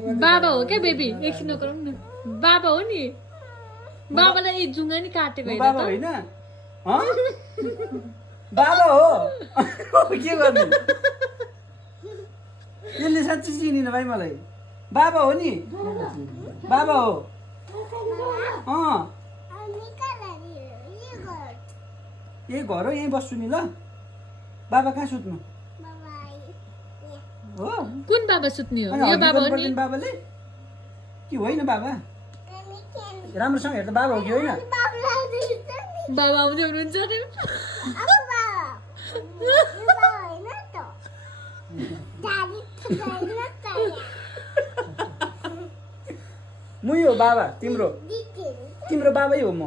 बाबा हो क्या बेबी एकछिन नगरौँ न बाबा हो नि बाबालाई जुङ्गा नि काटेको बाबा होइन बाबा हो के गर्ने यसले साँच्चै चिनिन भाइ मलाई बाबा हो नि बाबा हो यही घर हो यहीँ बस्छु नि ल बाबा कहाँ सुत्नु हो कुन बाबा सुत्ने हो यो बाबा हो नि बाबाले कि होइन बाबा राम्रोसँग हेर्दा बाबा हो कि होइन बाबा आउने हुनुहुन्छ नि मुई हो बाबा तिम्रो तिम्रो बाबै हो म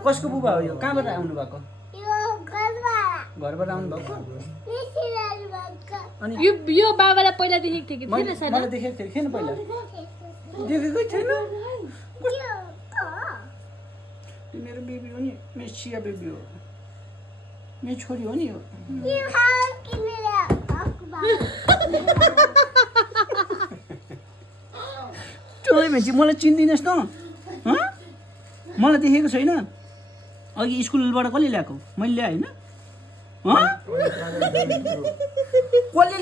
कसको बुबा हो यो कहाँबाट आउनु भएको घरबाट आउनु भएको अनि यो बाबालाई पहिला देखेको थिएँ कि थिएन सानो मलाई देखेको थिएँ थिएन पहिला देखेकै थिएन मेरो बेबी हो नि मेरो चिया बेबी हो मेरो छोरी हो नि यो टोय मान्छे मलाई चिन्दिनस् त मलाई देखेको छैन अघि स्कुलबाट कसले ल्याएको मैले ल्याएँ होइन कसले